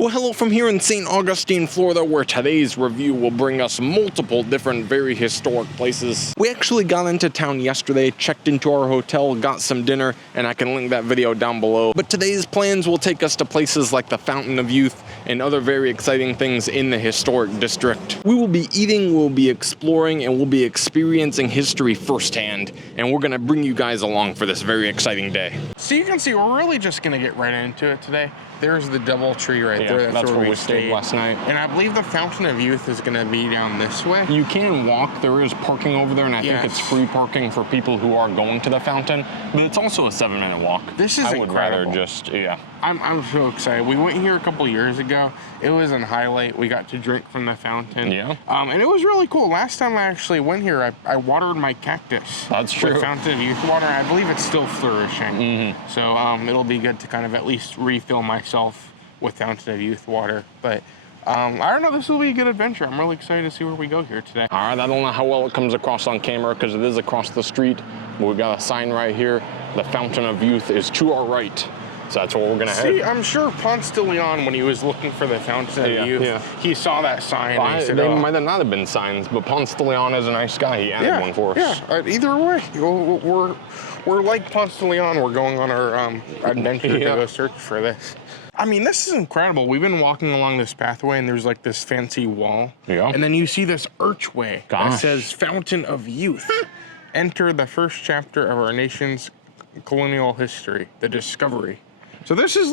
Well, hello from here in St. Augustine, Florida, where today's review will bring us multiple different very historic places. We actually got into town yesterday, checked into our hotel, got some dinner, and I can link that video down below. But today's plans will take us to places like the Fountain of Youth and other very exciting things in the historic district. We will be eating, we'll be exploring, and we'll be experiencing history firsthand, and we're gonna bring you guys along for this very exciting day. So you can see we're really just gonna get right into it today. There's the double tree right there. That's where we stayed last night. And I believe the Fountain of Youth is gonna be down this way. You can walk, there is parking over there, and I think it's free parking for people who are going to the fountain, but it's also a 7-minute walk. This is incredible. I would rather just, I'm so excited. We went here a couple years ago. It was in highlight. We got to drink from the fountain. Yeah. And it was really cool. Last time I actually went here, I watered my cactus. That's true. With Fountain of Youth water. I believe it's still flourishing. So it'll be good to kind of at least refill myself with Fountain of Youth water. But I don't know, this will be a good adventure. I'm really excited to see where we go here today. All right, I don't know how well it comes across on camera because it is across the street, but we got a sign right here. The Fountain of Youth is to our right. So that's where we're gonna head. See, I'm sure Ponce de Leon, when he was looking for the Fountain of Youth, he saw that sign and he said, they might have not have been signs, but Ponce de Leon is a nice guy. He added one for us. Yeah, either way, we're like Ponce de Leon. We're going on our adventure to go search for this. I mean, this is incredible. We've been walking along this pathway and there's like this fancy wall. Yeah. And then you see this archway that says Fountain of Youth. Enter the first chapter of our nation's colonial history, the discovery. So this is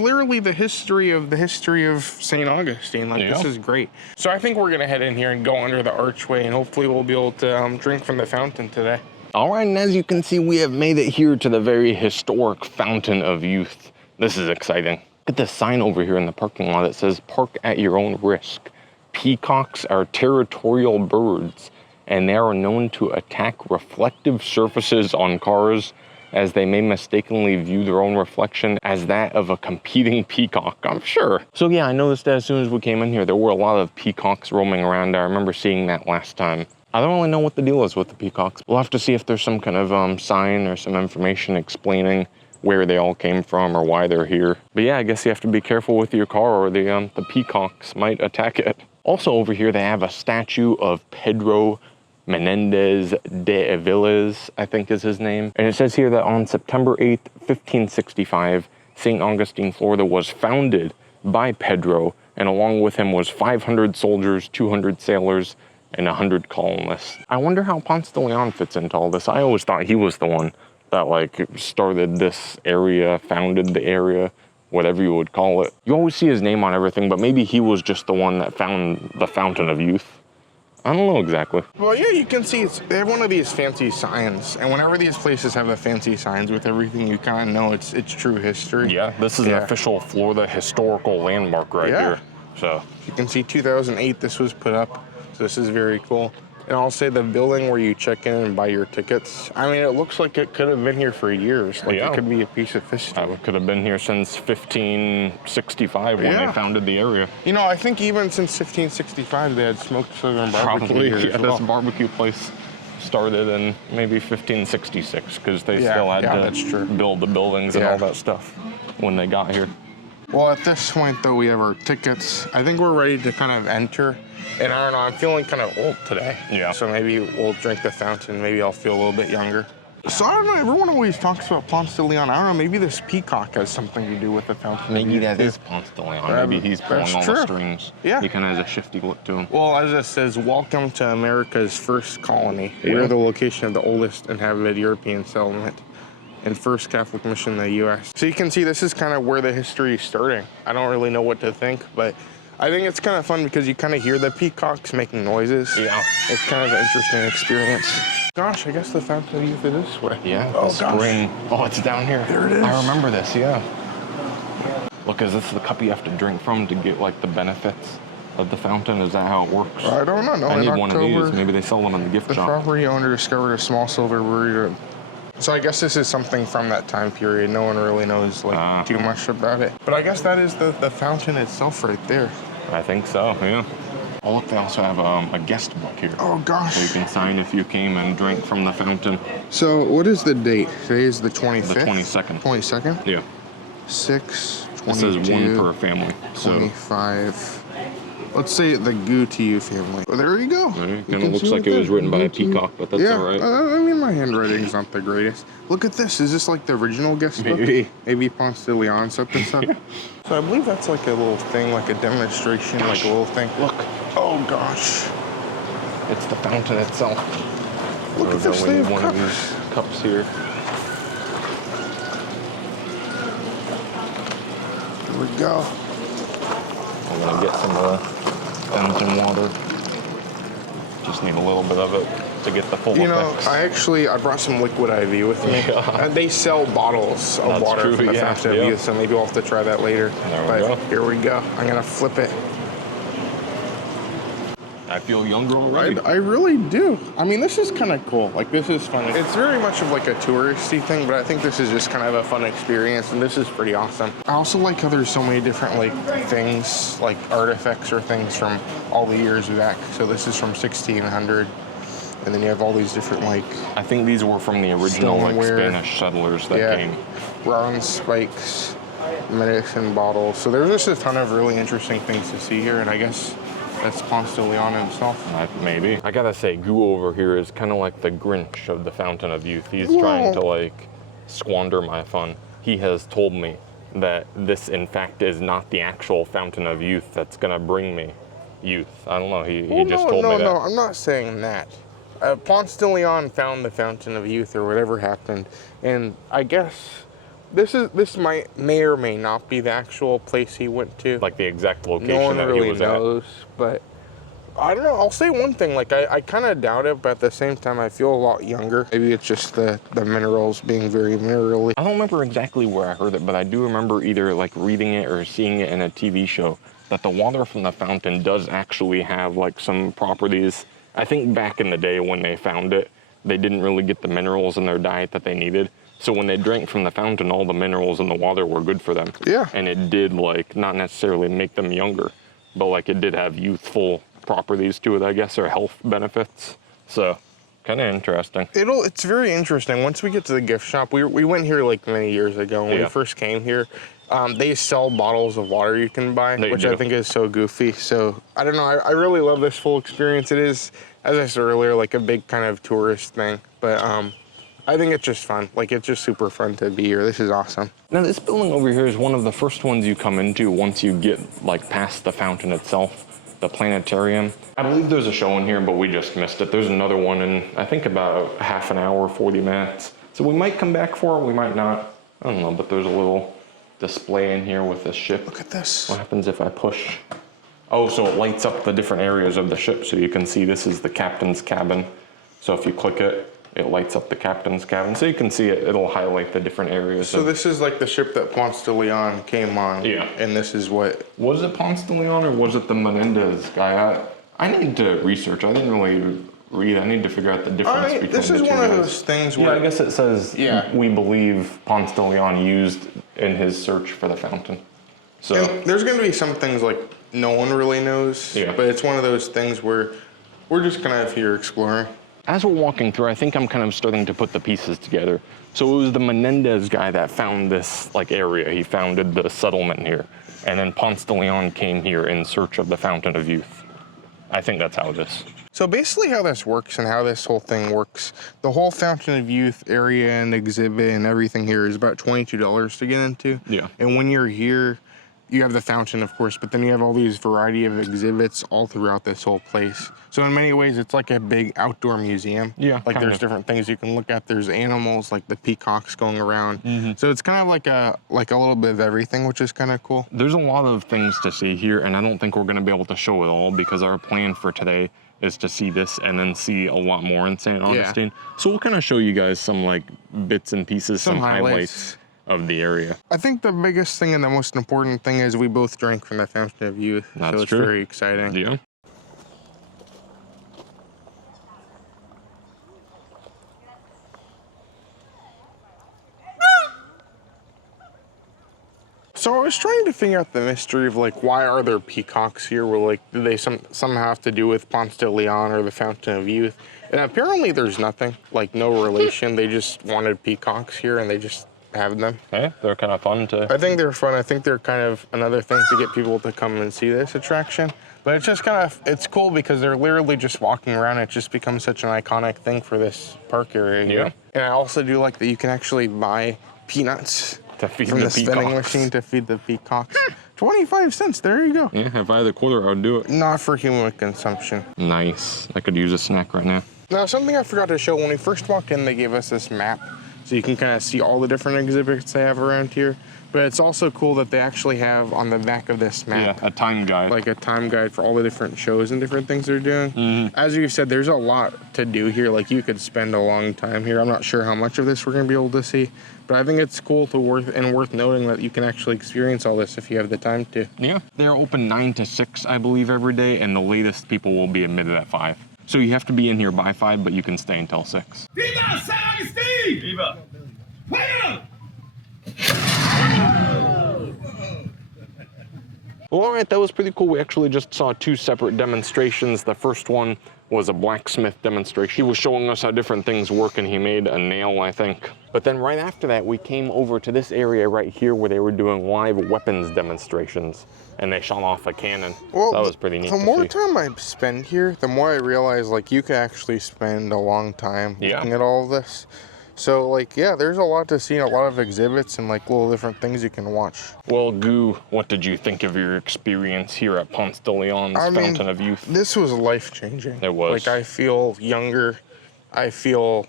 literally the history of St. Augustine. Like, this is great. So I think we're gonna head in here and go under the archway and hopefully we'll be able to drink from the fountain today. All right, and as you can see, we have made it here to the very historic Fountain of Youth. This is exciting. Look at this sign over here in the parking lot that says, "Park at your own risk." Peacocks are territorial birds, and they are known to attack reflective surfaces on cars as they may mistakenly view their own reflection as that of a competing peacock, I'm sure. So yeah, I noticed that as soon as we came in here, there were a lot of peacocks roaming around. I remember seeing that last time. I don't really know what the deal is with the peacocks. We'll have to see if there's some kind of sign or some information explaining where they all came from or why they're here. But yeah, I guess you have to be careful with your car or the peacocks might attack it. Also over here, they have a statue of Pedro Menendez de Aviles, I think is his name. And it says here that on September 8th, 1565, St. Augustine, Florida was founded by Pedro, and along with him was 500 soldiers, 200 sailors, and 100 colonists. I wonder how Ponce de Leon fits into all this. I always thought he was the one that like started this area, founded the area, whatever you would call it. You always see his name on everything, but maybe he was just the one that found the Fountain of Youth. I don't know exactly. Well, yeah, you can see they have one of these fancy signs, and whenever these places have the fancy signs with everything, you kind of know it's true history. Yeah, this is an official Florida historical landmark right here. So you can see 2008 this was put up, so this is very cool. And I'll say the building where you check in and buy your tickets, I mean, it looks like it could have been here for years. Like, it could be a piece of history. It could have been here since 1565 when they founded the area. You know, I think even since 1565, they had smoked southern barbecue here as well. This barbecue place started in maybe 1566 because they still had to build the buildings and all that stuff when they got here. Well, at this point, though, we have our tickets. I think we're ready to kind of enter. And I don't know, I'm feeling kind of old today. Yeah. So maybe we'll drink the fountain. Maybe I'll feel a little bit younger. So I don't know, everyone always talks about Ponce de Leon. I don't know, maybe this peacock has something to do with the fountain. Maybe that is Ponce de Leon. Maybe he's pulling all the strings. Yeah. He kind of has a shifty look to him. Well, as it says, welcome to America's first colony. We're the location of the oldest inhabited European settlement and first Catholic mission in the U.S. So you can see this is kind of where the history is starting. I don't really know what to think, but I think it's kind of fun because you kind of hear the peacocks making noises. Yeah. It's kind of an interesting experience. Gosh, I guess the Fountain of Youth is this way. Yeah, the spring. Oh, it's down here. There it is. I remember this, Look, is this the cup you have to drink from to get like the benefits of the fountain? Is that how it works? I don't know. No, I need one of these. Maybe they sell them in the gift shop. The property owner discovered a small silver burrito. So I guess this is something from that time period. No one really knows like too much about it. But I guess that is the fountain itself right there. I think so, yeah. Oh, look, they also have a guest book here. Oh, gosh. So you can sign if you came and drank from the fountain. So what is the date? Today is the 25th? The 22nd. 22nd? Yeah. 6/20. This is one per family. So 25. Let's say the Goo to You family. Oh, there you go. kind of looks like it was written by a peacock, but that's all right. I mean, my handwriting's not the greatest. Look at this. Is this like the original guest book? Maybe Ponce de Leon set this up. So I believe that's like a little thing, like a demonstration, like a little thing. Look. Oh, gosh. It's the fountain itself. Look at this. They have one cups. of these cups here. Here we go. I'm gonna get some of the fountain water. Just need a little bit of it to get the full effects. I brought some liquid IV with me. And they sell bottles of water from the fountain of youth, so maybe we'll have to try that later. There we go. Here we go. I'm gonna flip it. I feel younger already. I really do. I mean, this is kind of cool. Like, this is fun. It's very much of like a touristy thing, but I think this is just kind of a fun experience, and this is pretty awesome. I also like how there's so many different like things, like artifacts or things from all the years back. So this is from 1600, and then you have all these different like. I think these were from the original like Spanish settlers that came. Bronze spikes, medicine bottles. So there's just a ton of really interesting things to see here, and I guess that's Ponce de Leon himself. Maybe. I gotta say, Goo over here is kind of like the Grinch of the Fountain of Youth. He's trying to like squander my fun. He has told me that this, in fact, is not the actual Fountain of Youth that's gonna bring me youth. I don't know. He just told me that. No, I'm not saying that. Ponce de Leon found the Fountain of Youth or whatever happened, and I guess this may or may not be the actual place he went to. Like the exact location no one that really he was knows, but I don't know. I'll say one thing. Like I kind of doubt it, but at the same time, I feel a lot younger. Maybe it's just the minerals being very minerally. I don't remember exactly where I heard it, but I do remember either like reading it or seeing it in a TV show that the water from the fountain does actually have like some properties. I think back in the day when they found it, they didn't really get the minerals in their diet that they needed. So when they drank from the fountain, all the minerals in the water were good for them. Yeah. And it did like not necessarily make them younger, but like it did have youthful properties to it, I guess, or health benefits. So kind of interesting. It's very interesting. Once we get to the gift shop, we went here like many years ago when we first came here. They sell bottles of water you can buy, which I think is so goofy. So I don't know. I really love this full experience. It is, as I said earlier, like a big kind of tourist thing, but I think it's just fun. Like, it's just super fun to be here. This is awesome. Now, this building over here is one of the first ones you come into once you get, like, past the fountain itself, the planetarium. I believe there's a show in here, but we just missed it. There's another one in, I think, about half an hour, 40 minutes. So we might come back for it, we might not. I don't know, but there's a little display in here with this ship. Look at this. What happens if I push? Oh, so it lights up the different areas of the ship, so you can see this is the captain's cabin. So if you click it, it lights up the captain's cabin. So you can see it, it'll highlight the different areas. So this is like the ship that Ponce de Leon came on. Yeah. And this is what? Was it Ponce de Leon or was it the Menendez guy? I need to research. I didn't really read. I need to figure out the difference between the two guys. This is one of those things where... Yeah, I guess it says we believe Ponce de Leon used in his search for the fountain. So and there's going to be some things like no one really knows. Yeah. But it's one of those things where we're just kind of here exploring. As we're walking through, I think I'm kind of starting to put the pieces together. So it was the Menendez guy that found this like area. He founded the settlement here. And then Ponce de Leon came here in search of the Fountain of Youth. I think that's how it is. So basically how this works and how this whole thing works, the whole Fountain of Youth area and exhibit and everything here is about $22 to get into. Yeah. And when you're here, you have the fountain, of course, but then you have all these variety of exhibits all throughout this whole place. So in many ways, it's like a big outdoor museum. Yeah, like there's different things you can look at. There's animals like the peacocks going around. Mm-hmm. So it's kind of like a little bit of everything, which is kind of cool. There's a lot of things to see here, and I don't think we're going to be able to show it all because our plan for today is to see this and then see a lot more in St. Augustine. Yeah. So we'll kind of show you guys some like bits and pieces, some highlights of the area. I think the biggest thing and the most important thing is we both drank from the Fountain of Youth. That's so it's true. Very exciting. Yeah. So I was trying to figure out the mystery of like why are there peacocks here? Well, like do they somehow have to do with Ponce de Leon or the Fountain of Youth? And apparently there's nothing, like no relation. They just wanted peacocks here and they just have them. Hey, they're kind of fun to. I think they're fun. I think they're kind of another thing to get people to come and see this attraction. But it's just kind of, it's cool because they're literally just walking around. It just becomes such an iconic thing for this park area here. Yeah. And I also do like that you can actually buy peanuts To feed from the the spinning peacocks. machine to feed the peacocks. 25 cents, there you go. Yeah, if I had a quarter, I would do it. Not for human consumption. Nice. I could use a snack right now. Now, something I forgot to show, when we first walked in, they gave us this map. So you can kind of see all the different exhibits they have around here. But it's also cool that they actually have on the back of this map, Yeah, a time guide. like a time guide for all the different shows and different things they're doing. As you said, there's a lot to do here. Like, you could spend a long time here. I'm not sure how much of this we're gonna be able to see, but I think it's cool to worth noting that you can actually experience all this if you have the time to. Yeah. They're open 9 to 6, I believe, every day, and the latest people will be admitted at 5. So you have to be in here by 5, but you can stay until 6. Viva San Augustine! Viva! Well! Well, all right, that was pretty cool. We actually just saw 2 separate demonstrations. The first one was a blacksmith demonstration. He was showing us how different things work, and he made a nail, I think. But then right after that, we came over to this area right here where they were doing live weapons demonstrations, and they shot off a cannon. Well, So that was pretty neat the to more see. time I spend here, the more I realize, like, you can actually spend a long time Yeah. looking at all of this. So, like, yeah, there's a lot to see, and a lot of exhibits and, like, little different things you can watch. Well, Goo, what did you think of your experience here at Ponce de Leon's I mean, Fountain of Youth? This was life-changing. It was. Like, I feel younger. I feel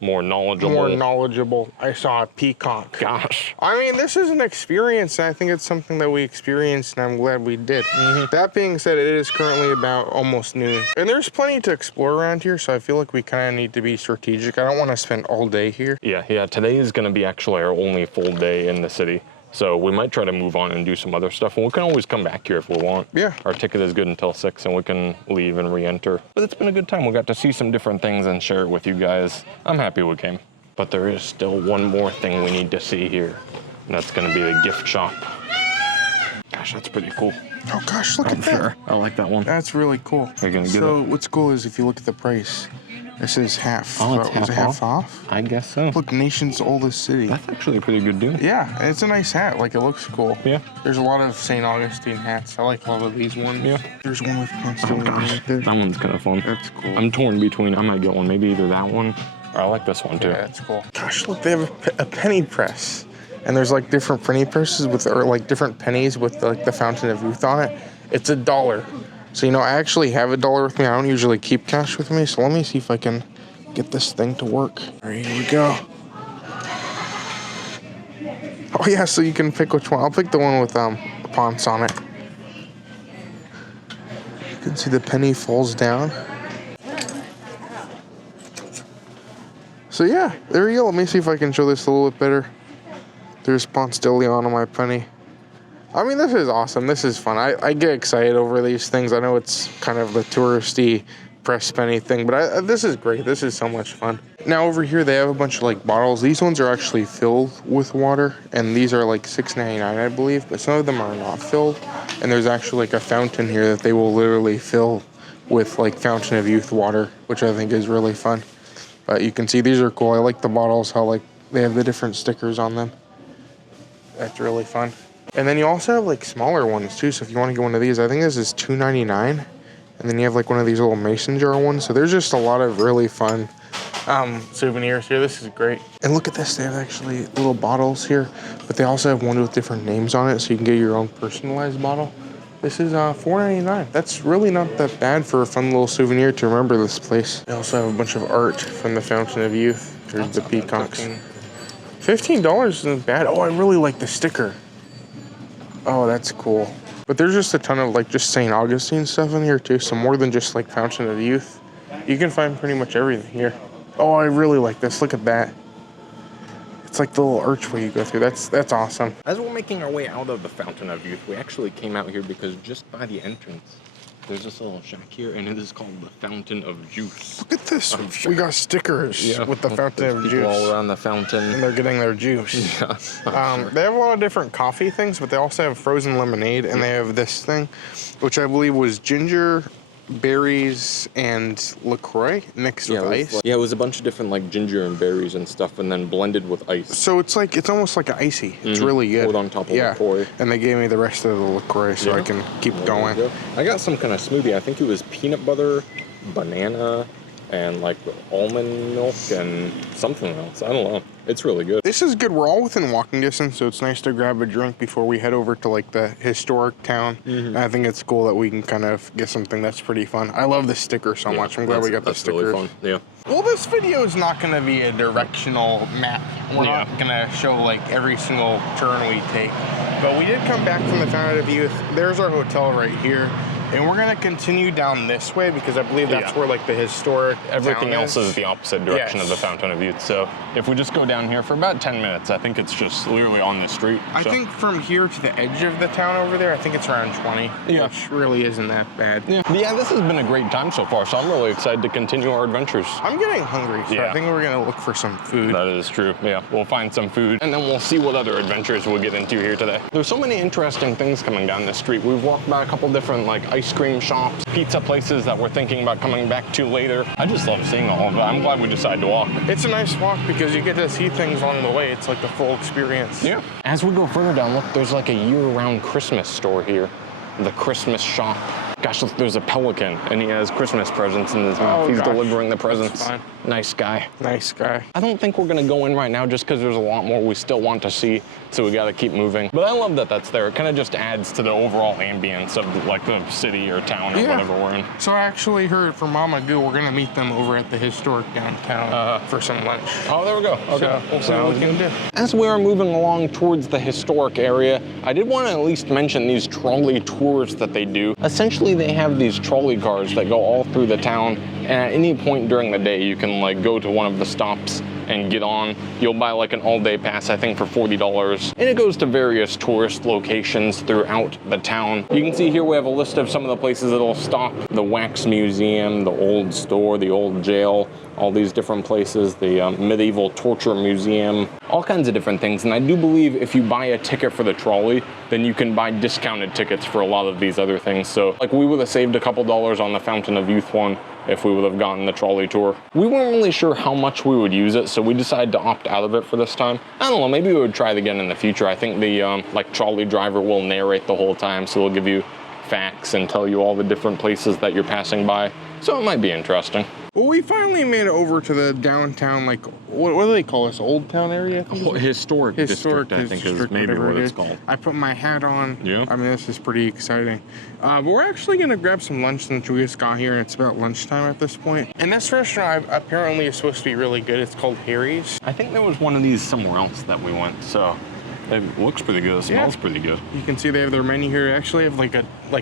More knowledgeable. more knowledgeable. I saw a peacock. Gosh. I mean, this is an experience, and I think it's something that we experienced, and I'm glad we did. That being said, it is currently about almost noon, and there's plenty to explore around here, so I feel like we kind of need to be strategic. I don't want to spend all day here. Yeah, today is going to be actually our only full day in the city. So we might try to move on and do some other stuff, and we can always come back here if we want. Yeah. Our ticket is good until 6, and we can leave and re-enter. But it's been a good time. We got to see some different things and share it with you guys. I'm happy we came. But there is still one more thing we need to see here, and that's going to be the gift shop. Gosh, that's pretty cool. Oh gosh, look I'm at that. sure. I like that one. That's really cool. Are you gonna get So it? what's cool is if you look at the price, it says half. Oh, it's Was it half half off? I guess so. Look, nation's oldest city. That's actually a pretty good deal. Yeah, it's a nice hat. Like, it looks cool. Yeah. There's a lot of St. Augustine hats. I like all of these ones. Yeah. There's one with Ponce de Oh Leon gosh, right there. that one's kind of fun. That's cool. I'm torn between, I might get one, maybe either that one, or I like this one too. Yeah, that's cool. Gosh, look, they have a penny press. And there's like different penny presses with, or like different pennies with like the Fountain of Youth on it. It's $1. So, you know, I actually have $1 with me. I don't usually keep cash with me. So let me see if I can get this thing to work. All right, here we go. Oh yeah, so you can pick which one. I'll pick the one with Ponce on it. You can see the penny falls down. So yeah, there you go. Let me see if I can show this a little bit better. There's Ponce de Leon on my penny. I mean, this is awesome. This is fun. I get excited over these things. I know it's kind of the touristy press penny thing, but this is great. This is so much fun. Now over here, they have a bunch of like bottles. These ones are actually filled with water, and these are like $6.99, I believe, but some of them are not filled. And there's actually like a fountain here that they will literally fill with like Fountain of Youth water, which I think is really fun. But you can see these are cool. I like the bottles, how like they have the different stickers on them. That's really fun. And then you also have like smaller ones too. So if you want to get one of these, I think this is $2.99. And then you have like one of these little mason jar ones. So there's just a lot of really fun souvenirs here. This is great. And look at this. They have actually little bottles here, but they also have one with different names on it. So you can get your own personalized bottle. This is $4.99. That's really not that bad for a fun little souvenir to remember this place. They also have a bunch of art from the Fountain of Youth. There's the peacocks. $15 isn't bad. Oh, I really like the sticker. Oh, that's cool. But there's just a ton of like just St. Augustine stuff in here too. So more than just like Fountain of Youth. You can find pretty much everything here. Oh, I really like this. Look at that. It's like the little archway you go through. That's awesome. As we're making our way out of the Fountain of Youth, we actually came out here because just by the entrance, there's this little shack here, and it is called the Fountain of Juice. Look at this. We got stickers with the Fountain of People Juice. all around the fountain. And they're getting their juice. Yeah, sure. They have a lot of different coffee things, but they also have frozen lemonade, and they have this thing, which I believe was ginger berries and LaCroix mixed with ice. Yeah, it was a bunch of different like ginger and berries and stuff, and then blended with ice. So it's almost like icy. It's really good. Poured on top of LaCroix. And they gave me the rest of the LaCroix so I can keep going. I got some kind of smoothie. I think it was peanut butter, banana, and like almond milk and something else. I don't know. It's really good. This is good. We're all within walking distance, so it's nice to grab a drink before we head over to like the historic town. And I think it's cool that we can kind of get something that's pretty fun. I love the sticker so much. I'm glad we got the stickers. Really fun. Yeah. Well, this video is not going to be a directional map. We're not going to show like every single turn we take. But we did come back from the Fountain of Youth. There's our hotel right here. And we're gonna continue down this way because I believe that's where like the historic Everything town else is the opposite direction of the Fountain of Youth. So if we just go down here for about 10 minutes, I think it's just literally on the street. I think from here to the edge of the town over there, I think it's around 20, which really isn't that bad. Yeah, this has been a great time so far, so I'm really excited to continue our adventures. I'm getting hungry, so I think we're gonna look for some food. That is true, yeah. We'll find some food, and then we'll see what other adventures we'll get into here today. There's so many interesting things coming down this street. We've walked by a couple different like ice cream shops, pizza places that we're thinking about coming back to later. I just love seeing all of it. I'm glad we decided to walk. It's a nice walk because you get to see things along the way. It's like the full experience. Yeah. As we go further down, look, there's like a year-round Christmas store here. The Christmas shop. Gosh, look, there's a pelican, and he has Christmas presents in his mouth. He's delivering the presents. Nice guy. Nice guy. I don't think we're gonna go in right now just because there's a lot more we still want to see, so we gotta keep moving. But I love that that's there. It kind of just adds to the overall ambience of like the city or town or whatever we're in. So I actually heard from Mama Goo, we're gonna meet them over at the historic downtown for some lunch. Oh, there we go. Okay. So we'll see what we can do. As we are moving along towards the historic area, I did want to at least mention these trolley tours that they do. Essentially, they have these trolley cars that go all through the town, and at any point during the day, you can like go to one of the stops and get on. You'll buy like an all-day pass, I think for $40, and it goes to various tourist locations throughout the town. You can see here we have a list of some of the places that'll stop. The Wax Museum, the old store, the old jail, all these different places, the medieval torture museum, all kinds of different things. And I do believe if you buy a ticket for the trolley, then you can buy discounted tickets for a lot of these other things. So like we would have saved a couple dollars on the Fountain of Youth one if we would have gotten the trolley tour. We weren't really sure how much we would use it, so we decided to opt out of it for this time. I don't know, maybe we would try it again in the future. I think the like trolley driver will narrate the whole time, so they'll give you facts and tell you all the different places that you're passing by. So it might be interesting. Well, we finally made it over to the downtown, like, what do they call this? Old Town area? Historic district, I think is maybe what it's called. I put my hat on. Yeah. I mean, this is pretty exciting. But we're actually going to grab some lunch since we just got here, and it's about lunchtime at this point. And this restaurant apparently is supposed to be really good. It's called Harry's. I think there was one of these somewhere else that we went, so it looks pretty good. It smells pretty good. You can see they have their menu here. They actually have like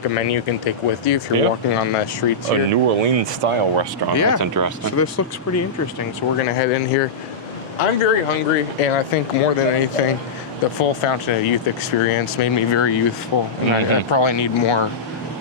a menu you can take with you if you're walking on the streets here. A New Orleans style restaurant. Yeah. That's interesting. So this looks pretty interesting. So we're gonna head in here. I'm very hungry, and I think more than anything, the full Fountain of Youth experience made me very youthful, and I probably need more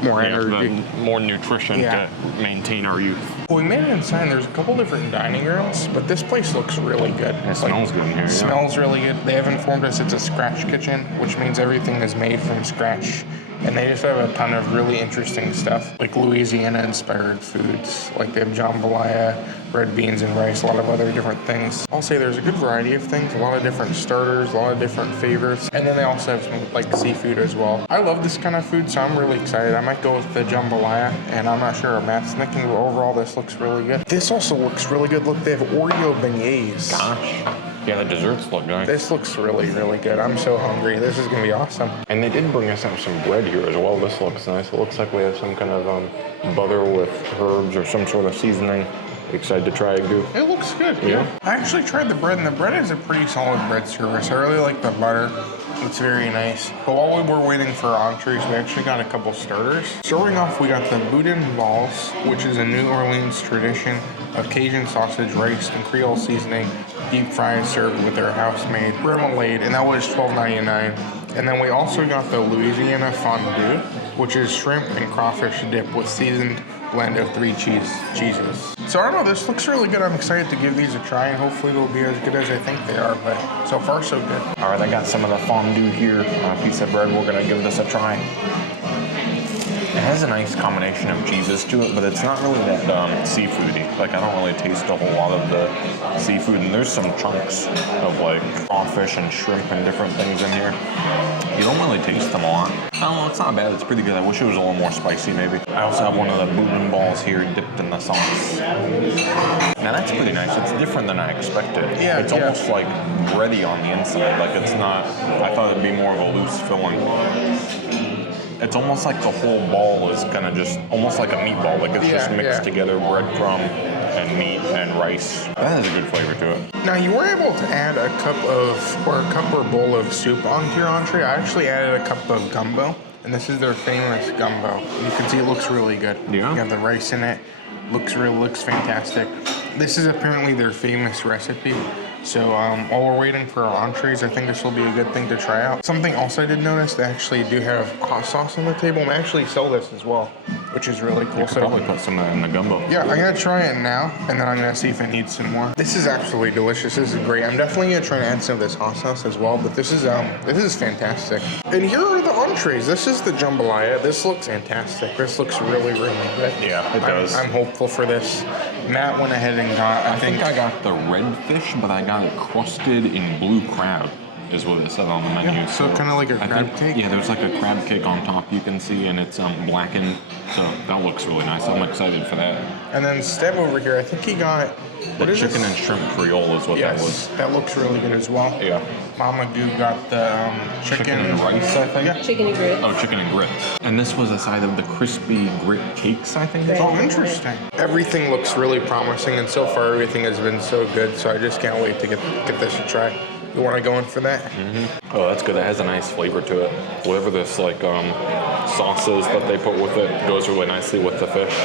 energy. More nutrition to maintain our youth. Well, we made it inside. There's a couple different dining rooms, but this place looks really good. It smells good in here. Smells really good. They have informed us it's a scratch kitchen, which means everything is made from scratch. And they just have a ton of really interesting stuff, like Louisiana-inspired foods. Like they have jambalaya, red beans and rice, a lot of other different things. I'll say there's a good variety of things, a lot of different starters, a lot of different favorites. And then they also have some like seafood as well. I love this kind of food, so I'm really excited. I might go with the jambalaya, and I'm not sure. Matt's thinking, but overall this looks really good. This also looks really good. Look, they have Oreo beignets. Gosh. Yeah, the desserts look nice. This looks really, really good. I'm so hungry. This is gonna be awesome. And they did bring us out some bread here as well. This looks nice. It looks like we have some kind of butter with herbs or some sort of seasoning. Excited to try it, Goo. It looks good. Yeah. I actually tried the bread, and the bread is a pretty solid bread service. I really like the butter. It's very nice. But while we were waiting for our entrees, we actually got a couple starters. Starting off, we got the boudin balls, which is a New Orleans tradition of Cajun sausage, rice, and Creole seasoning, deep fried, served with their house-made remoulade, and that was $12.99. And then we also got the Louisiana fondue, which is shrimp and crawfish dip with seasoned blend of 3 cheeses. So I don't know, this looks really good. I'm excited to give these a try, and hopefully they'll be as good as I think they are, but so far so good. All right, I got some of the fondue here, a piece of bread. We're gonna give this a try. It has a nice combination of cheeses to it, but it's not really that seafoody. Like, I don't really taste a whole lot of the seafood, and there's some chunks of like crawfish and shrimp and different things in here. You don't really taste them a lot. I don't know, it's not bad, it's pretty good. I wish it was a little more spicy maybe. I also have one of the bouillon balls here dipped in the sauce. Now that's pretty nice. It's different than I expected. Yeah, it's almost like bready on the inside. Like it's not, I thought it'd be more of a loose filling. It's almost like the whole ball is kind of just, almost like a meatball. Like it's just mixed together, breadcrumb and meat and rice. That has a good flavor to it. Now you were able to add a cup or bowl of soup onto your entree. I actually added a cup of gumbo, and this is their famous gumbo. You can see it looks really good. Yeah. You have the rice in it. Looks fantastic. This is apparently their famous recipe. So while we're waiting for our entrees, I think this will be a good thing to try out. Something else I did notice, they actually do have hot sauce on the table, and they actually sell this as well, which is really cool. You could probably put some in the gumbo. Yeah, I'm gonna try it now, and then I'm gonna see if it needs some more. This is absolutely delicious. This is great. I'm definitely gonna try to add some of this hot sauce as well, but this is fantastic. And here are the entrees. This is the jambalaya. This looks fantastic. This looks really, really good. Yeah, it does. I'm hopeful for this. Matt went ahead and got, I think I got the red fish, but I got it crusted in blue crab, is what it said on the menu. Yeah, so kind of like a crab cake? Yeah, there's like a crab cake on top you can see, and it's blackened, so that looks really nice. I'm excited for that. And then Steb over here, I think he got... The chicken and shrimp Creole is what that was. That looks really good as well. Yeah. Mama Goo got the Chicken and rice, I think? Yeah. Chicken and grits. Oh, chicken and grits. And this was a side of the crispy grit cakes, I think. Oh, interesting. Everything looks really promising, and so far everything has been so good, so I just can't wait to get this a try. You want to go in for that? Mm-hmm. Oh, that's good. It has a nice flavor to it. Whatever this like sauces that they put with it goes really nicely with the fish.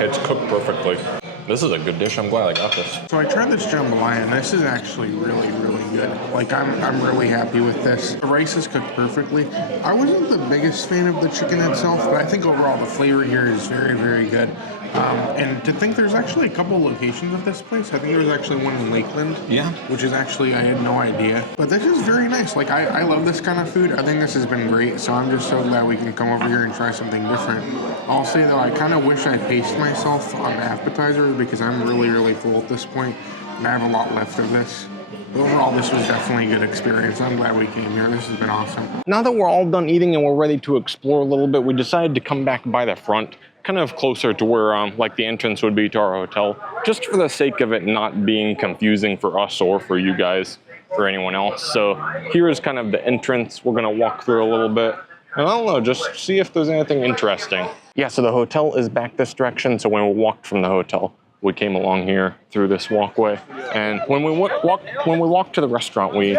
It's cooked perfectly. This is a good dish. I'm glad I got this. So I tried this jambalaya, and this is actually really, really good. Like, I'm really happy with this. The rice is cooked perfectly. I wasn't the biggest fan of the chicken itself, but I think overall the flavor here is very, very good. And to think there's actually a couple locations of this place. I think there's actually one in Lakeland. Yeah. Which is actually, I had no idea. But this is very nice. Like, I love this kind of food. I think this has been great. So I'm just so glad we can come over here and try something different. I'll say though, I kind of wish I paced myself on appetizers because I'm really, really full at this point, and I have a lot left of this. But overall, this was definitely a good experience. I'm glad we came here. This has been awesome. Now that we're all done eating and we're ready to explore a little bit, we decided to come back by the front, kind of closer to where like the entrance would be to our hotel, just for the sake of it not being confusing for us or for you guys or anyone else. So here is kind of the entrance. We're gonna walk through a little bit. And I don't know, just see if there's anything interesting. Yeah, so the hotel is back this direction. So when we walked from the hotel, we came along here through this walkway. And when we walked to the restaurant, we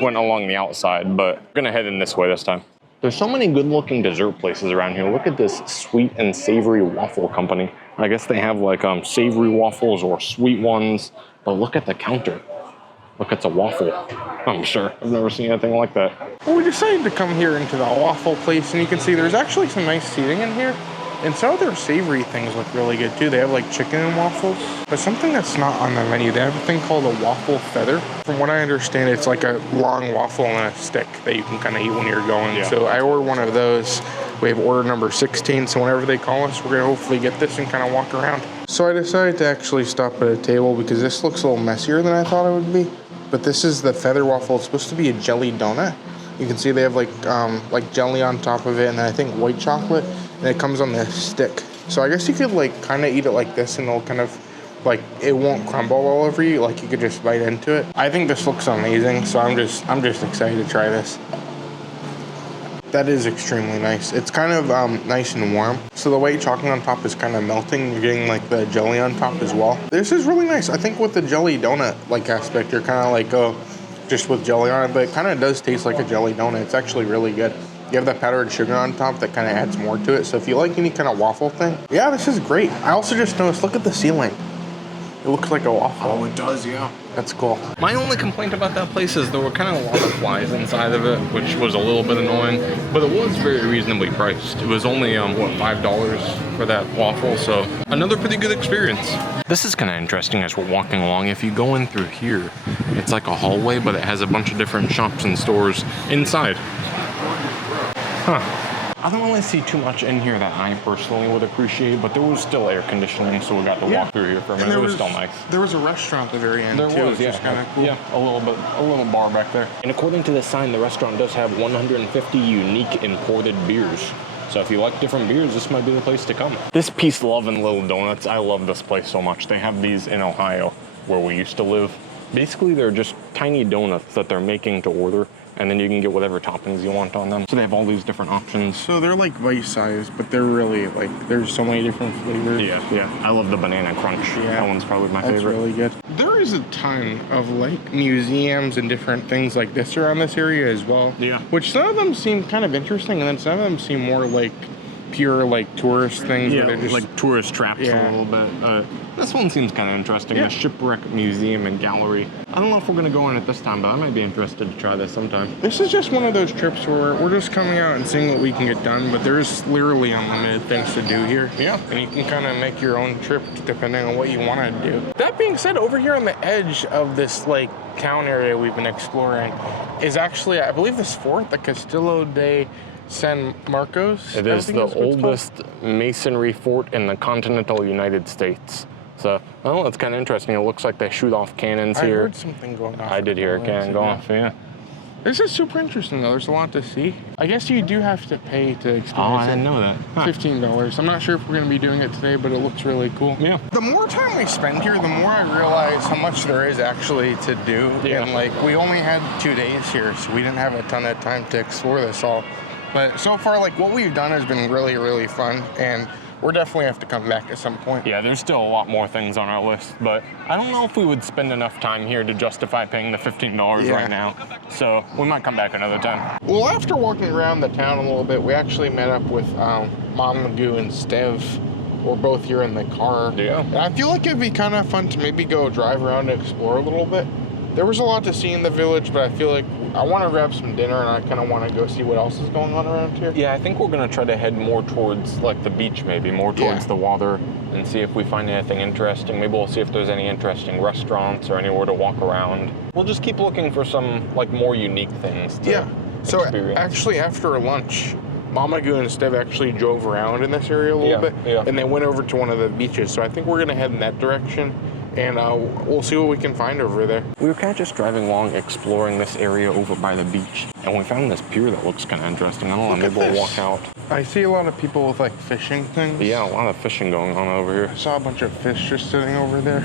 went along the outside, but we're gonna head in this way this time. There's so many good looking dessert places around here. Look at this sweet and savory waffle company. I guess they have like savory waffles or sweet ones, but look at the counter. Look, it's a waffle. I'm sure. I've never seen anything like that. Well, we decided to come here into the waffle place, and you can see there's actually some nice seating in here. And some of their savory things look really good too. They have like chicken and waffles. But something that's not on the menu, they have a thing called a waffle feather. From what I understand, it's like a long waffle and a stick that you can kind of eat when you're going. Yeah. So I ordered one of those. We have order number 16, so whenever they call us, we're gonna hopefully get this and kind of walk around. So I decided to actually stop at a table because this looks a little messier than I thought it would be. But this is the feather waffle. It's supposed to be a jelly donut. You can see they have like jelly on top of it, and then I think white chocolate, and it comes on this stick. So I guess you could like kind of eat it like this, and it'll kind of like, it won't crumble all over you. Like you could just bite into it. I think this looks amazing, so I'm just excited to try this. That is extremely nice. It's kind of nice and warm. So the white chocolate on top is kind of melting. You're getting like the jelly on top as well. This is really nice. I think with the jelly donut like aspect, you're kind of like, oh, just with jelly on it, but it kind of does taste like a jelly donut. It's actually really good. You have the powdered sugar on top that kind of adds more to it. So if you like any kind of waffle thing, yeah, this is great. I also just noticed, look at the ceiling. It looks like a waffle. Oh, it does, yeah. That's cool. My only complaint about that place is there were kind of a lot of flies inside of it, which was a little bit annoying, but it was very reasonably priced. It was only, what, $5 for that waffle, so another pretty good experience. This is kind of interesting as we're walking along. If you go in through here, it's like a hallway, but it has a bunch of different shops and stores inside. Huh. I don't really see too much in here that I personally would appreciate, but there was still air conditioning, so we got to walk through here for a minute. It was still nice. There was a restaurant at the very end, There too, was, which yeah. is kind of cool. Yeah, a little bar back there. And according to the sign, the restaurant does have 150 unique imported beers. So if you like different beers, this might be the place to come. This Peace, Love, and Little Donuts, I love this place so much. They have these in Ohio, where we used to live. Basically, they're just tiny donuts that they're making to order, and then you can get whatever toppings you want on them. So they have all these different options. So they're like bite-sized, but they're really like, there's so many different flavors. Yeah. I love the banana crunch. Yeah. That one's probably my That's favorite. really good. There is a ton of like museums and different things like this around this area as well. Yeah. Which some of them seem kind of interesting, and then some of them seem more like pure like tourist things. Yeah, where they're just like tourist traps a little bit. This one seems kind of interesting. Yeah. The Shipwreck Museum and Gallery. I don't know if we're going to go in it this time, but I might be interested to try this sometime. This is just one of those trips where we're just coming out and seeing what we can get done, but there's literally unlimited things to do here. Yeah. And you can kind of make your own trip depending on what you want to do. That being said, over here on the edge of this like town area we've been exploring is actually, I believe, this fort, the Castillo de San Marcos. It is the oldest masonry fort in the continental United States. So, well, it's kind of interesting. It looks like they shoot off cannons I here. heard something going off. I did hear a cannon go off, yeah. This is super interesting, though. There's a lot to see. I guess you do have to pay to experience Oh, I it. didn't know that. Huh. $15. I'm not sure if we're going to be doing it today, but it looks really cool. Yeah. The more time we spend here, the more I realize how much there is actually to do. Yeah. And like, we only had 2 days here, so we didn't have a ton of time to explore this all. But so far, like, what we've done has been really, really fun, and we're definitely have to come back at some point. Yeah, there's still a lot more things on our list, but I don't know if we would spend enough time here to justify paying the $15 Yeah. right now. So we might come back another time. Well, after walking around the town a little bit, we actually met up with Mom Magoo and Stev. We're both here in the car. Yeah. And I feel like it'd be kind of fun to maybe go drive around and explore a little bit. There was a lot to see in the village, but I feel like I want to grab some dinner and I kind of want to go see what else is going on around here. Yeah, I think we're gonna try to head more towards like the beach, maybe more towards the water, and see if we find anything interesting. Maybe we'll see if there's any interesting restaurants or anywhere to walk around. We'll just keep looking for some like more unique things to So experience. actually, after lunch, Mama Goo and Steve actually drove around in this area a little bit, and they went over to one of the beaches. So I think we're gonna head in that direction, and we'll see what we can find over there. We were kind of just driving along, exploring this area over by the beach, and we found this pier that looks kind of interesting. I don't know, maybe we'll walk out. I see a lot of people with like fishing things. Yeah, a lot of fishing going on over here. I saw a bunch of fish just sitting over there.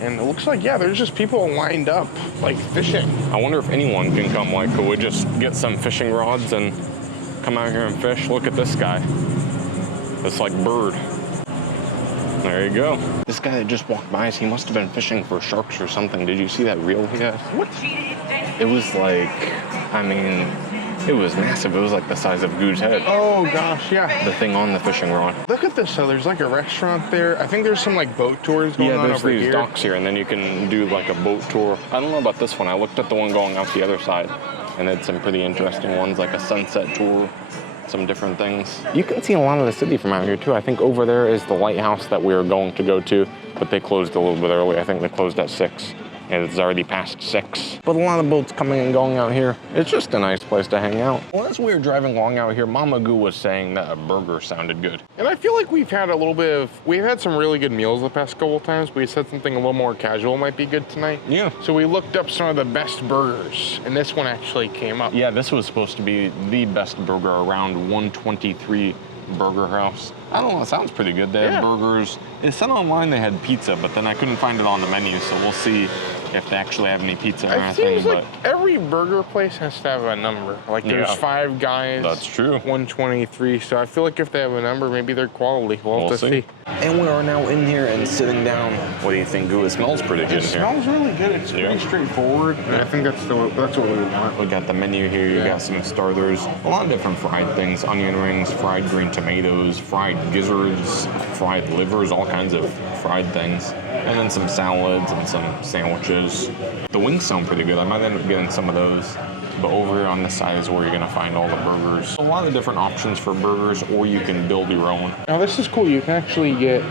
And it looks like, there's just people lined up, like fishing. I wonder if anyone can come. Like, could we just get some fishing rods and come out here and fish? Look at this guy. This like bird. There you go. This guy that just walked by us, he must have been fishing for sharks or something. Did you see that reel he had? What? It was like, I mean, it was massive. It was like the size of Goo's head. Oh gosh, yeah. The thing on the fishing rod. Look at this. So there's like a restaurant there. I think there's some like boat tours going on there's over these here. docks here, and then you can do like a boat tour. I don't know about this one. I looked at the one going out the other side, and it's some pretty interesting ones, like a sunset tour, some different things. You can see a lot of the city from out here too. I think over there is the lighthouse that we were going to go to, but they closed a little bit early. I think they closed at 6. And it's already past 6. But a lot of boats coming and going out here. It's just a nice place to hang out. Well, as we were driving along out here, Mama Goo was saying that a burger sounded good. And I feel like we've had some really good meals the past couple of times. We said something a little more casual might be good tonight. Yeah. So we looked up some of the best burgers, and this one actually came up. Yeah, this was supposed to be the best burger around 123 Burger House. I don't know, it sounds pretty good. They had burgers. It said online they had pizza, but then I couldn't find it on the menu, so we'll see if they actually have any pizza or It anything. seems like every burger place has to have a number. Like there's 5 guys. That's true. 123. So I feel like if they have a number, maybe they're quality. We'll have to see. And we are now in here and sitting down. What do you think, Goo? It smells pretty good It in here. smells really good. It's pretty straightforward. And I think that's what we want. We got the menu here. You got some starters, a lot of different fried things: onion rings, fried green tomatoes, fried gizzards, fried livers, all kinds of fried things, and then some salads and some sandwiches. The wings sound pretty good. I might end up getting some of those. But over here on this side is where you're gonna find all the burgers. A lot of different options for burgers, or you can build your own. Now this is cool. You can actually get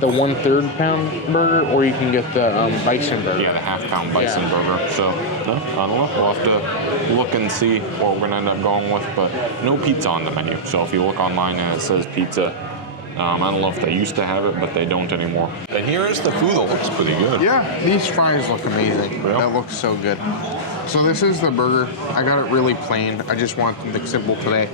the 1/3 pound burger, or you can get the bison burger. Yeah, the half-pound bison burger. So, no, I don't know. We'll have to look and see what we're gonna end up going with, but no pizza on the menu. So if you look online and it says pizza, I don't know if they used to have it, but they don't anymore. And here is the food that looks pretty good. Yeah, these fries look amazing. Yeah. That looks so good. So this is the burger. I got it really plain. I just want something simple today.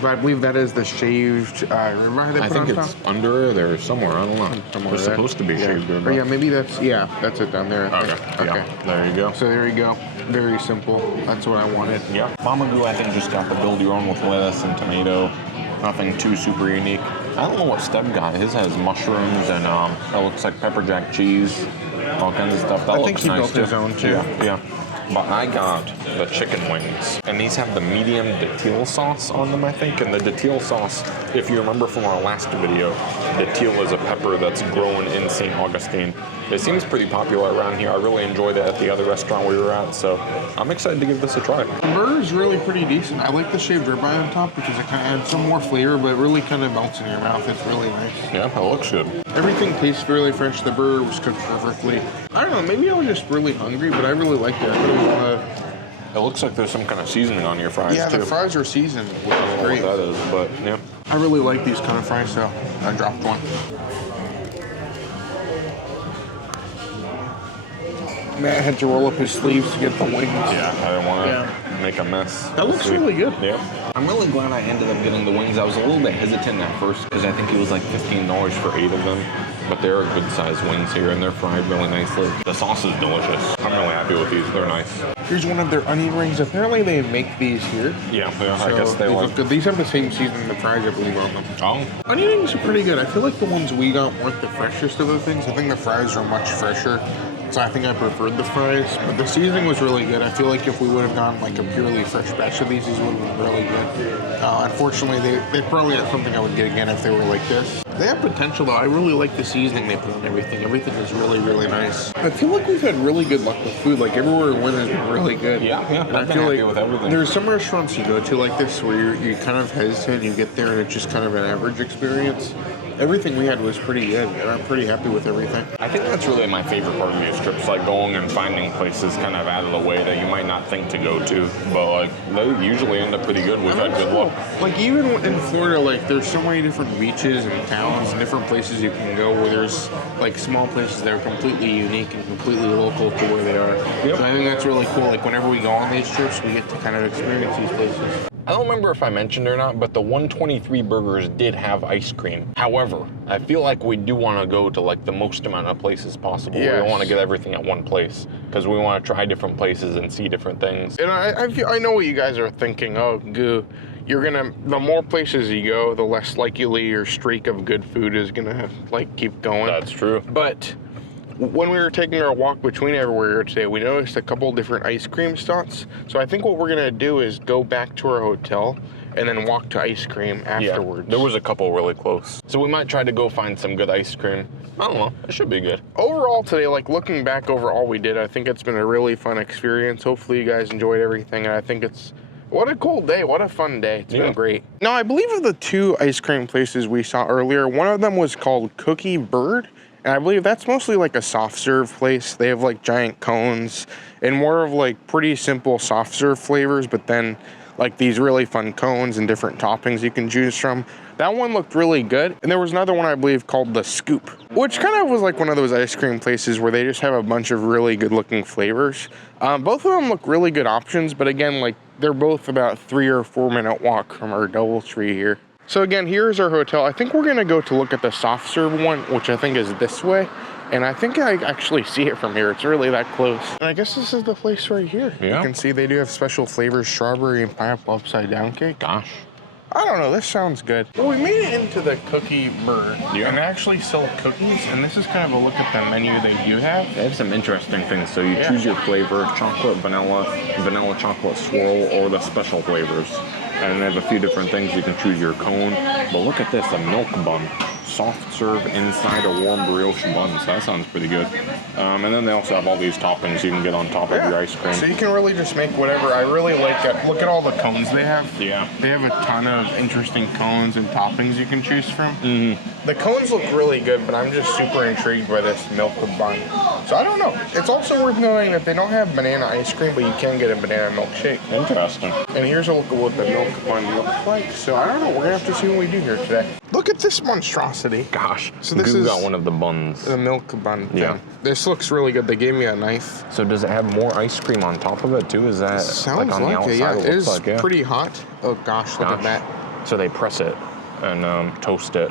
But I believe that is the shaved ribeye they put I think on it's top. under there somewhere. I don't know. Somewhere It's there. supposed to be shaved Or ribeye. yeah, maybe that's it down there. I think. Okay. Yeah. There you go. So there you go. Very simple. That's what I wanted. Yeah. Mama Goo, I think, just got the build your own with lettuce and tomato. Nothing too super unique. I don't know what Steb got. His has mushrooms and it looks like pepper jack cheese, all kinds of stuff. That I looks think he nice built his own too. Yeah. But I got the chicken wings, and these have the medium datil sauce on them, I think. And the datil sauce, if you remember from our last video, datil is a pepper that's grown in St. Augustine. It seems pretty popular around here. I really enjoyed it at the other restaurant we were at, so I'm excited to give this a try. The burger's really pretty decent. I like the shaved ribeye on top because it kind of adds some more flavor, but it really kind of melts in your mouth. It's really nice. Yeah, it looks good. Everything tastes really fresh. The burger was cooked perfectly. I don't know, maybe I was just really hungry, but I really liked it. I really want It looks like there's some kind of seasoning on your fries, Yeah, too. the fries are seasoned, which I don't is know great. what that is, but yeah. I really like these kind of fries, so I dropped one. Matt had to roll up his sleeves to get the wings. Yeah, I didn't want to make a mess. That looks really good. Yeah. I'm really glad I ended up getting the wings. I was a little bit hesitant at first because I think it was like $15 for 8 of them. But they're good sized wings here and they're fried really nicely. The sauce is delicious. I'm really happy with these. They're nice. Here's one of their onion rings. Apparently they make these here. Yeah, I So guess they these like. look good. These have the same seasoning the fries, I believe, on them. Oh, Onion rings are pretty good. I feel like the ones we got weren't the freshest of the things. I think the fries are much fresher. So I think I preferred the fries, but the seasoning was really good. I feel like if we would have gotten like a purely fresh batch of these would have been really good. Unfortunately, they probably have something I would get again if they were like this. They have potential though. I really like the seasoning they put on everything. Everything is really, really nice. I feel like we've had really good luck with food. Like everywhere we went has been really good. Yeah. And I've been happy with everything. There's some restaurants you go to like this where you kind of hesitate, you get there and it's just kind of an average experience. Everything we had was pretty good, and I'm pretty happy with everything. I think that's really my favorite part of these trips, like going and finding places kind of out of the way that you might not think to go to, but like they usually end up pretty good. We've had good luck. Like even in Florida, like there's so many different beaches and towns and different places you can go where there's like small places that are completely unique and completely local to where they are. Yep. So I think that's really cool. Like whenever we go on these trips, we get to kind of experience these places. I don't remember if I mentioned or not, but the 123 burgers did have ice cream. However, I feel like we do want to go to like the most amount of places possible. We Yes. don't want to get everything at one place because we want to try different places and see different things. And I know what you guys are thinking. Oh, goo. The more places you go, the less likely your streak of good food is gonna like keep going. That's true. But when we were taking our walk between everywhere today, we noticed a couple different ice cream spots. So I think what we're gonna do is go back to our hotel and then walk to ice cream afterwards. Yeah, there was a couple really close. So we might try to go find some good ice cream. I don't know, it should be good. Overall today, like looking back over all we did, I think it's been a really fun experience. Hopefully you guys enjoyed everything, and I think what a cool day. What a fun day. It's been great. Now, I believe of the 2 ice cream places we saw earlier, one of them was called Cookie Bird. And I believe that's mostly like a soft serve place. They have like giant cones and more of like pretty simple soft serve flavors, but then like these really fun cones and different toppings you can choose from. That one looked really good. And there was another one I believe called The Scoop, which kind of was like one of those ice cream places where they just have a bunch of really good looking flavors. Both of them look really good options, but again, like they're both about 3 or 4 minute walk from our DoubleTree here. So again, here's our hotel. I think we're gonna go to look at the soft serve one, which I think is this way. And I think I actually see it from here. It's really that close. And I guess this is the place right here. Yeah. You can see they do have special flavors, strawberry and pineapple upside down cake. Gosh. I don't know, this sounds good. Well, we made it into the Cookie Bird. Yeah. And they actually sell cookies, and this is kind of a look at the menu they do have. They have some interesting things. So you choose your flavor, chocolate, vanilla chocolate swirl, or the special flavors. And they have a few different things. You can choose your cone. But look at this, a milk bun. soft serve inside a warm brioche bun. So that sounds pretty good. And then they also have all these toppings you can get on top of your ice cream. So you can really just make whatever. I really like it. Look at all the cones they have. Yeah. They have a ton of interesting cones and toppings you can choose from. The cones look really good, but I'm just super intrigued by this milk bun. So I don't know. It's also worth knowing that they don't have banana ice cream, but you can get a banana milkshake. Interesting. And here's a look at what the milk bun looks like. So I don't know. We're going to have to see what we do here today. Look at this monstrosity. Gosh. So this Goo is got one of the buns. the milk bun thing. Yeah. This looks really good. They gave me a knife. So does it have more ice cream on top of it too? Is that Sounds like on the outside? it, yeah. It is looks like, yeah. pretty hot. Oh gosh, look at that. So they press it and toast it.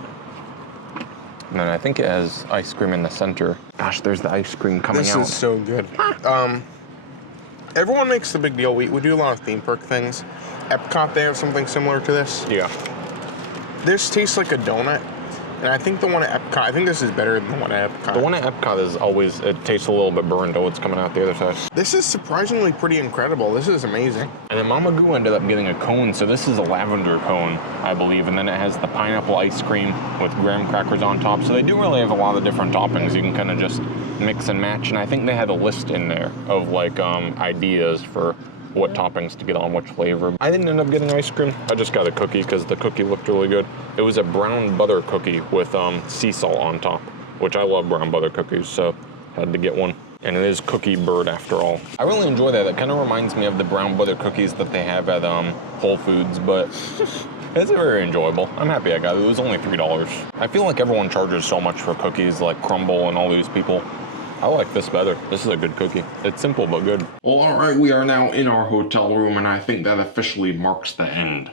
And then I think it has ice cream in the center. Gosh, there's the ice cream coming out. This is so good. Everyone makes the big deal. We do a lot of theme park things. Epcot, they have something similar to this. Yeah. This tastes like a donut. And I think the one at Epcot, I think this is better than the one at Epcot. The one at Epcot is always, it tastes a little bit burned. Oh, it's coming out the other side. This is surprisingly pretty incredible. This is amazing. And then Mama Goo ended up getting a cone. So this is a lavender cone, I believe. And then it has the pineapple ice cream with graham crackers on top. So they do really have a lot of different toppings. You can kind of just mix and match. And I think they had a list in there of like ideas for what toppings to get on which flavor. I didn't end up getting ice cream. I just got a cookie because the cookie looked really good. It was a brown butter cookie with sea salt on top, which I love brown butter cookies, so had to get one. And it is Cookie Bird after all. I really enjoy that. It kind of reminds me of the brown butter cookies that they have at Whole Foods, but it's very enjoyable. I'm happy I got it. It was only $3. I feel like everyone charges so much for cookies like Crumble and all these people. I like this better. This is a good cookie. It's simple but good. Well, all right, we are now in our hotel room, and I think that officially marks the end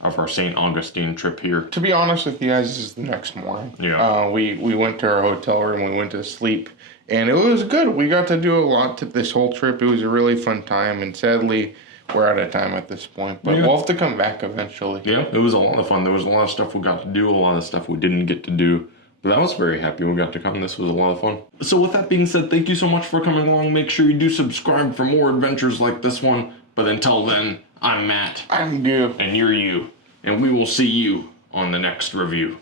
of our St. Augustine trip here. To be honest with you guys, this is the next morning. Yeah. We went to our hotel room, we went to sleep, and it was good. We got to do a lot to this whole trip. It was a really fun time, and sadly, we're out of time at this point, but we'll have to come back eventually. Yeah, it was a lot of fun. There was a lot of stuff we got to do, a lot of stuff we didn't get to do. But I was very happy we got to come. This was a lot of fun. So with that being said, thank you so much for coming along. Make sure you do subscribe for more adventures like this one. But until then, I'm Matt. I'm good. And you're you. And we will see you on the next review.